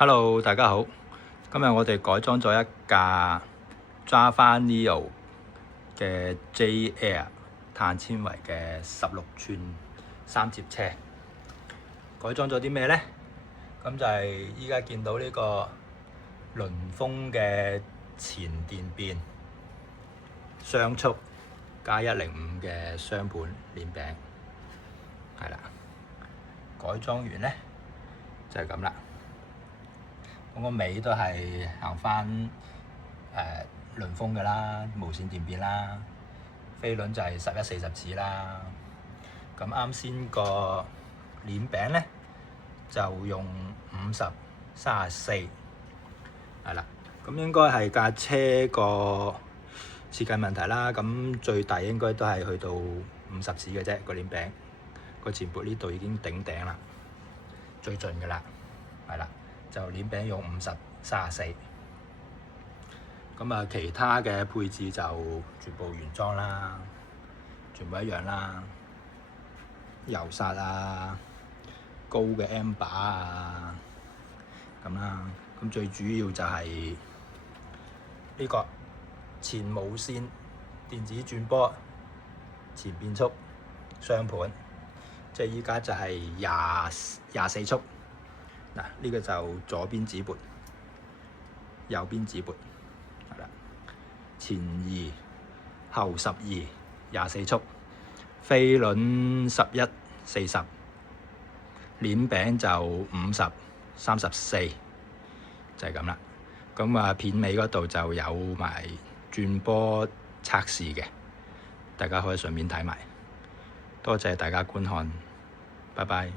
Hello，大家好。今日我哋改裝咗一架 Java Neo 嘅 J Air 碳纖維嘅16寸三摺車。改裝咗啲咩呢？咁就係依家見到呢個輪風嘅前電變雙速加105嘅雙盤鏈餅，係啦。改裝完呢，就係咁啦。咁個尾都係行翻輪風嘅啦，無線電變啦，飛輪就係1140齒啦。咁啱先個鏈餅咧就用5034，係啦。咁應該係架車個設計問題啦。咁最大應該都係去到50齒嘅啫，個鏈餅個前撥呢度已經頂頂啦，最盡嘅啦，係啦。就鏈餅用5034，咁啊其他嘅配置就全部原裝啦，全部一樣啦，油剎啊，高嘅 M 把啊，咁啦。咁最主要就係呢個前無線電子轉波前變速雙盤，即係依家就係24速。嗱，呢個就左邊指撥，右邊指撥，係啦，前2後12 24速，飛輪1140，鏈餅就50 34，就係咁啦。咁啊片尾嗰度就有埋轉波測試嘅，大家可以順便睇埋。多謝大家觀看，拜拜。